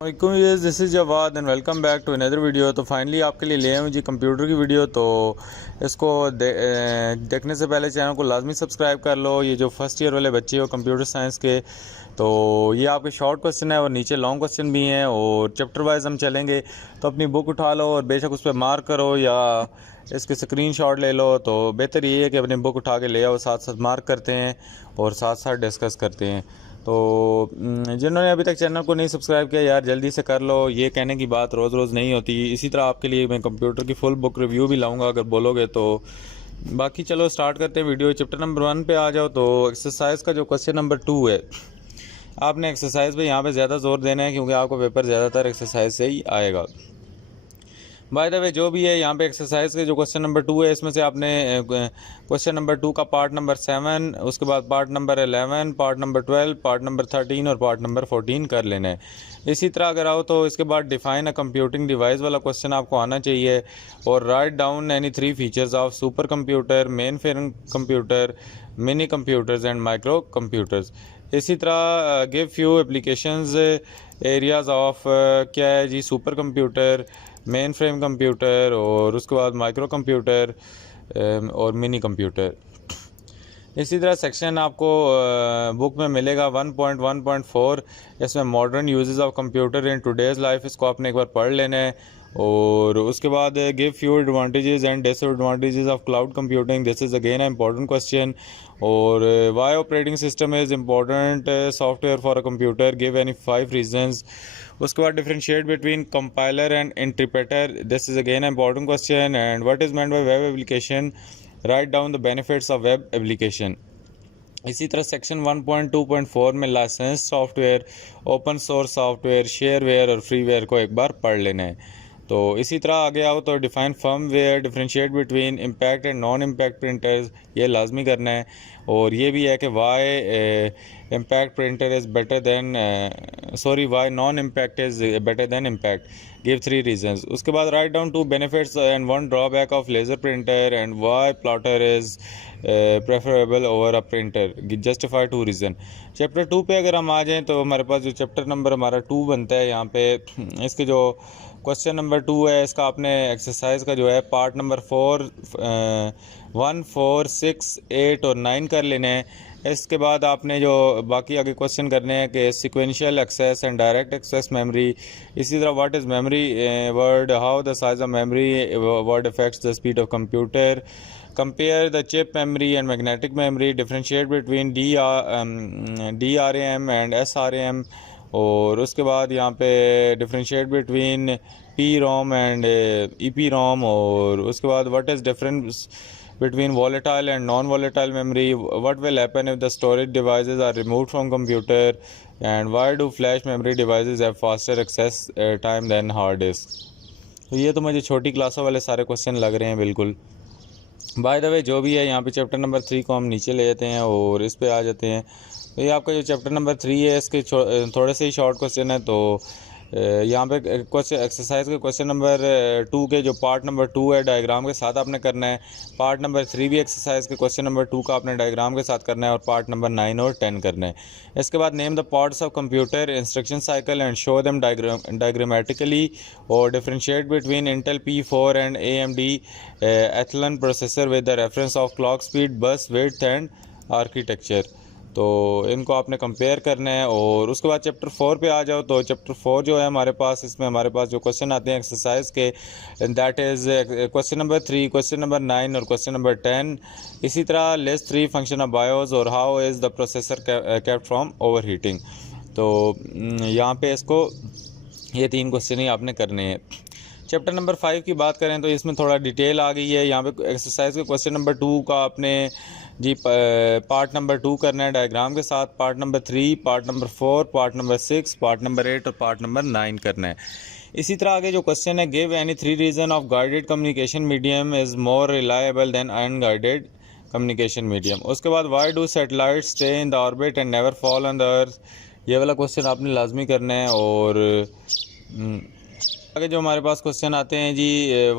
This is Jawad and welcome back to another video. तो finally आपके लिए ले आए हूँ जी कंप्यूटर की वीडियो। तो इसको देखने से पहले चैनल को लाजमी सब्सक्राइब कर लो। ये जो फर्स्ट ईयर वाले बच्चे हो कंप्यूटर साइंस के, तो ये आपके शॉर्ट क्वेश्चन है और नीचे लॉन्ग क्वेश्चन भी हैं और चैप्टर वाइज हम चलेंगे। तो अपनी बुक उठा लो और बेशक उस पर मार्क करो या इसके स्क्रीनशॉट ले लो। तो बेहतर ये है कि अपनी बुक उठा के ले आओ, साथ साथ मार्क करते हैं और साथ साथ डिस्कस करते हैं। तो जिन्होंने अभी तक चैनल को नहीं सब्सक्राइब किया यार जल्दी से कर लो। ये कहने की बात रोज़ रोज़ नहीं होती। इसी तरह आपके लिए मैं कंप्यूटर की फुल बुक रिव्यू भी लाऊंगा अगर बोलोगे तो। बाकी चलो स्टार्ट करते हैं वीडियो। चैप्टर नंबर 1 पे आ जाओ। तो एक्सरसाइज का जो क्वेश्चन नंबर 2 है, आपने एक्सरसाइज पे यहाँ पे ज़्यादा जोर देना है क्योंकि आपको पेपर ज़्यादातर एक्सरसाइज से ही आएगा। बाय द वे जो भी है यहाँ पे एक्सरसाइज के जो क्वेश्चन नंबर 2 है, इसमें से आपने क्वेश्चन नंबर 2 का पार्ट नंबर 7, उसके बाद part number 11, part number 12, part number 13 और पार्ट नंबर 14 कर लेना है। इसी तरह अगर आओ तो इसके बाद डिफाइन अ कंप्यूटिंग डिवाइस वाला क्वेश्चन आपको आना चाहिए और write down any 3 features of super computer, main frame computer, mini computers and micro computers. इसी तरह give few applications areas of क्या है जी, super computer, main frame computer और उसके बाद माइक्रो कंप्यूटर और मिनी कंप्यूटर। इसी तरह सेक्शन आपको बुक में मिलेगा 1.1.4, इसमें modern uses of computer in today's life, इसको आपने एक बार पढ़ लेना है। और उसके बाद give few advantages and disadvantages of cloud computing, this is again a important question. और why operating system is important software for a computer, give any 5 reasons. उसके बाद differentiate between compiler and interpreter, this is again a important question. And what is meant by web application, write down the benefits of web application. इसी तरह section 1.2.4 में license software, open source software, shareware और freeware को एक बार पढ़ लेना है। तो इसी तरह आगे आओ तो define firmware, differentiate between impact and non impact printers, ये लाजमी करना है। और ये भी है कि why impact printer is better than why non impact is better than impact, give 3 reasons. उसके बाद write down 2 benefits and 1 drawback of laser printer and why plotter is preferable over a printer, justify 2 reason. Chapter 2 पे अगर हम आ जाएँ तो हमारे पास जो chapter number हमारा 2 बनता है, यहाँ पे इसके जो क्वेश्चन नंबर 2 है, इसका आपने एक्सरसाइज का जो है पार्ट नंबर 1, 4, 6, 8 और 9 कर लेने हैं। इसके बाद आपने जो बाकी आगे क्वेश्चन करने हैं कि sequential access and direct access memory, इसी तरह what is memory word, how the size of memory word affects the speed of computer, compare the chip memory and magnetic memory, differentiate between DRAM and SRAM। और उसके बाद यहाँ पे differentiate between PROM and EPROM। और उसके बाद what is difference between volatile and non-volatile memory, what will happen if the storage devices are removed from computer, and why do flash memory devices have faster access time than hard disk। तो ये तो मुझे छोटी क्लासों वाले सारे question लग रहे हैं बिल्कुल। बाय द वे जो भी है यहाँ पे चैप्टर नंबर 3 को हम नीचे ले जाते हैं और इस पे आ जाते हैं। तो ये आपका जो चैप्टर नंबर 3 है, इसके थोड़े से ही शॉर्ट क्वेश्चन है। तो यहाँ पे क्वेश्चन एक्सरसाइज के क्वेश्चन नंबर 2 के जो पार्ट नंबर 2 है डायग्राम के साथ आपने करना है। पार्ट नंबर 3 भी एक्सरसाइज के क्वेश्चन नंबर 2 का आपने डायग्राम के साथ करना है और पार्ट नंबर 9 और 10 करना है। इसके बाद name the parts of computer instruction cycle and show them diagrammatically, और differentiate between Intel P4 and AMD Athlon processor with the reference of clock speed, bus width and architecture. तो इनको आपने compare करना है। और उसके बाद चैप्टर 4 पे आ जाओ। तो चैप्टर 4 जो है हमारे पास, इसमें हमारे पास जो क्वेश्चन आते हैं एक्सरसाइज के, that is question number 3, question number 9 और क्वेश्चन नंबर 10। इसी तरह लिस्ट 3 फंक्शन ऑफ बायोस और how is the processor kept from over heating. तो यहाँ पे इसको ये 3 क्वेश्चन ही आपने करने हैं। चैप्टर नंबर 5 की बात करें तो इसमें थोड़ा डिटेल आ गई है। यहाँ पे एक्सरसाइज के क्वेश्चन नंबर 2 का आपने जी पार्ट नंबर 2 करना है डायग्राम के साथ, part number 3, part number 4, part number 6, part number 8 और पार्ट नंबर 9 करना है। इसी तरह आगे जो क्वेश्चन है, give any 3 reason of guided communication medium is more reliable than unguided communication medium. उसके बाद why do satellite stay in the orbit and never fall on the earth, ये वाला क्वेश्चन आपने लाजमी करना है। और आगे जो हमारे पास क्वेश्चन आते हैं जी,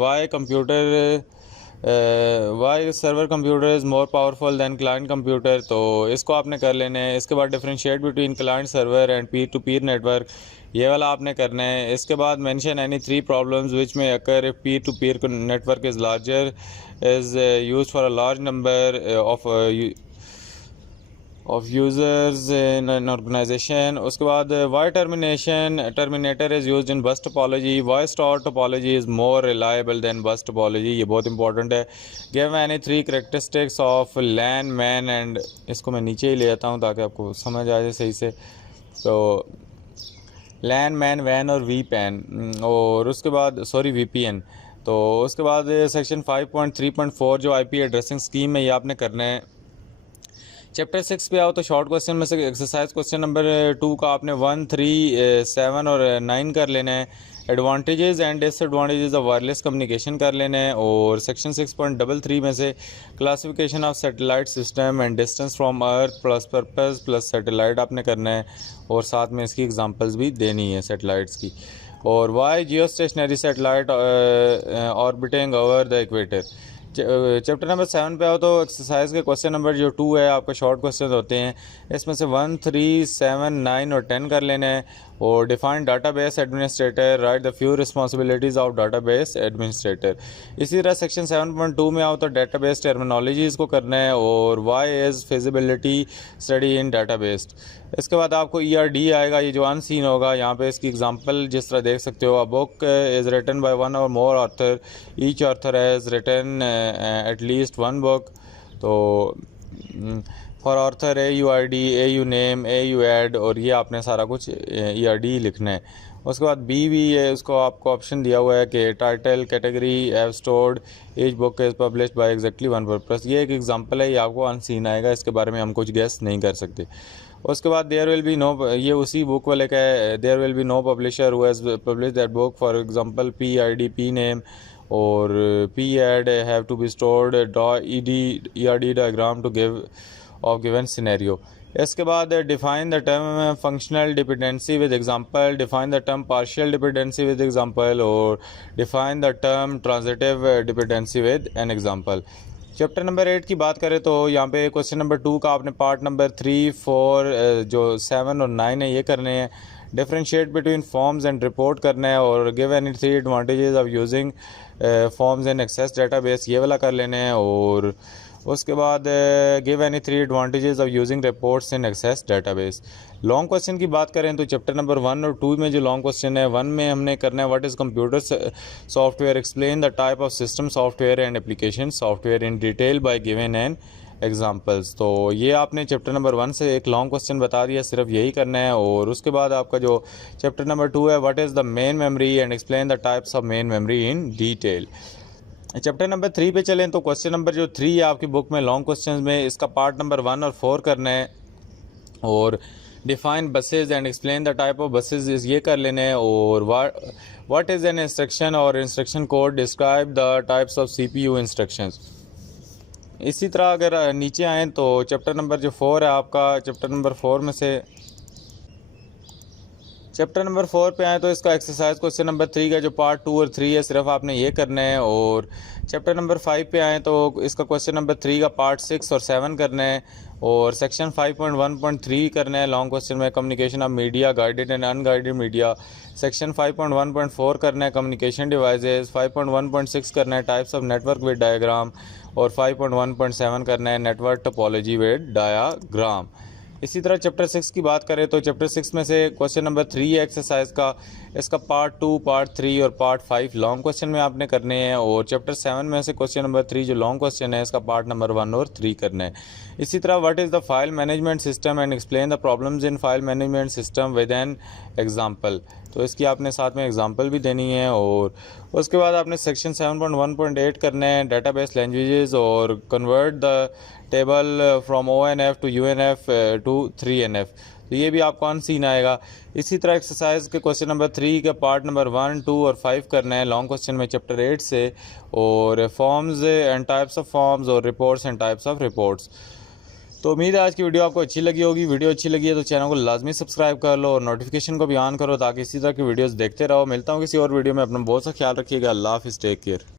why server computer is more powerful than client computer, तो इसको आपने कर लेना है। इसके बाद differentiate between client server and peer to peer network, ये वाला आपने करना है। इसके बाद mention any 3 problems which may occur if peer to peer network is larger is used for a large number of users in an organisation. उसके बाद why terminator is used in bus topology, why star topology is more reliable than bus topology. ये बहुत important है। Give any 3 characteristics of LAN MAN and, इसको मैं नीचे ही ले आता हूँ ताकि आपको समझ आ जाए सही से। तो लैन मैन वैन और वी पैन, और उसके बाद VPN। तो उसके बाद सेक्शन 5.3.4 जो IP एड्रेसिंग स्कीम है ये आपने करना है। चैप्टर 6 पे आओ तो शॉर्ट क्वेश्चन में से एक्सरसाइज क्वेश्चन नंबर 2 का आपने 1, 3, 7 और 9 कर लेना है। Advantages and disadvantages of wireless communication कर लेना है। और सेक्शन 6.33 में से classification of satellite system and distance from earth plus purpose plus satellite आपने करना है, और साथ में इसकी एग्जांपल्स भी देनी है सैटेलाइट्स की। और why geostationary satellite orbiting over the equator. Chapter number 7 पे आओ तो एक्सरसाइज के क्वेश्चन नंबर जो 2 है आपका शॉर्ट क्वेश्चन होते हैं, इसमें से 1, 3, 7, 9 और 10 कर लेना है। और define database administrator, right the few responsibilities of database administrator. इसी तरह सेक्शन 7.2 में आओ तो डाटाबेस टर्मिनोलॉजीज़ को करना है, और why is feasibility study in database. इसके बाद आपको ERD आएगा, ये जो अनसीन होगा। यहाँ पे इसकी एग्जांपल जिस तरह देख सकते हो, a book is written by 1 और more author, each author has written at least 1 book. तो for author AUID, AU name, AU add, और ये आपने सारा कुछ ERD लिखना है। उसके बाद B भी है, उसको आपको ऑप्शन दिया हुआ है कि title category have stored, each book is published by exactly 1 purpose. ये एक एग्जांपल है, ये आपको अनसीन आएगा, इसके बारे में हम कुछ गेस नहीं कर सकते। उसके बाद देयर विल बी नो, ये उसी बुक वाले का है, there will be no publisher who has publish that book, for example PID, P name, और P add have to be stored ERD diagram to give of given scenario. इसके बाद define the term functional dependency with example, define the term partial dependency with example, और define the term transitive dependency with an example. Chapter number 8 की बात करें तो यहाँ पे question number 2 का आपने पार्ट नंबर 3, 4, जो 7 और 9 है ये करने हैं। Differentiate between forms and report करना है, और give any 3 advantages of using forms and Access database, ये वाला कर लेने हैं। और उसके बाद give any 3 advantages of using reports in Access database. Long question की बात करें तो चैप्टर नंबर 1 और 2 में जो लॉन्ग क्वेश्चन है, 1 में हमने करना है what is computer software, explain the type of system software and application software in detail bye given an examples. तो ये आपने चैप्टर नंबर 1 से एक लॉन्ग क्वेश्चन बता दिया, सिर्फ यही करना है। और उसके बाद आपका जो चैप्टर नंबर 2 है, what is the main memory and explain the types of main memory in detail. Chapter number 3 पे चलें तो क्वेश्चन नंबर जो 3 है आपकी बुक में लॉन्ग क्वेश्चंस में, इसका पार्ट नंबर 1 और 4 करना है। और define buses and explain the type of buses ये कर लेने हैं। और व्हाट इज़ एन इंस्ट्रक्शन और instruction code, describe the types of CPU instructions. इसी तरह अगर नीचे आएँ तो चैप्टर नंबर जो 4 है आपका, चैप्टर नंबर 4 में से चैप्टर नंबर 4 पे आए तो इसका एक्सरसाइज क्वेश्चन नंबर 3 का जो पार्ट 2 और 3 है सिर्फ आपने ये करना है। और चैप्टर नंबर 5 पे आए तो इसका क्वेश्चन नंबर 3 का पार्ट 6 और 7 करना है। और सेक्शन 5.1.3 करना है लॉन्ग क्वेश्चन में, communication of media, guided and unguided media. Section 5.1.4 करना है कम्युनिकेशन डिवाइसेस। 5.1.6 करना है types of network with diagram. और 5.1.7 करना है नेटवर्क टोपोलॉजी विद डायाग्राम। इसी तरह चैप्टर 6 की बात करें तो चैप्टर 6 में से क्वेश्चन नंबर 3 है एक्सरसाइज का, इसका पार्ट 2, पार्ट 3 और पार्ट 5 लॉन्ग क्वेश्चन में आपने करने हैं। और चैप्टर 7 में से क्वेश्चन नंबर 3 जो लॉन्ग क्वेश्चन है इसका पार्ट नंबर 1 और 3 करना है। इसी तरह what is the file management system and explain the problems in file management system with an example, तो इसकी आपने साथ में एग्जाम्पल भी देनी है। और उसके बाद आपने सेक्शन 7.1.8 करना है डेटाबेस लैंग्वेजेस और convert the table from ONF to UNF to 3NF, तो ये भी आपको अनसीन आएगा। इसी तरह एक्सरसाइज के क्वेश्चन नंबर 3 का पार्ट नंबर 1, 2 और 5 करना है लॉन्ग क्वेश्चन में चैप्टर 8 से। और forms and types of forms और reports and types of reports. तो उम्मीद है आज की वीडियो आपको अच्छी लगी होगी। वीडियो अच्छी लगी है तो चैनल को लाजमी सब्सक्राइब कर लो और नोटिफिकेशन को भी ऑन करो ताकि इसी तरह की वीडियोस देखते रहो। मिलता हूँ किसी और वीडियो में, अपना बहुत सा ख्याल रखिएगा। अल्लाह हाफिज़, टेक केयर।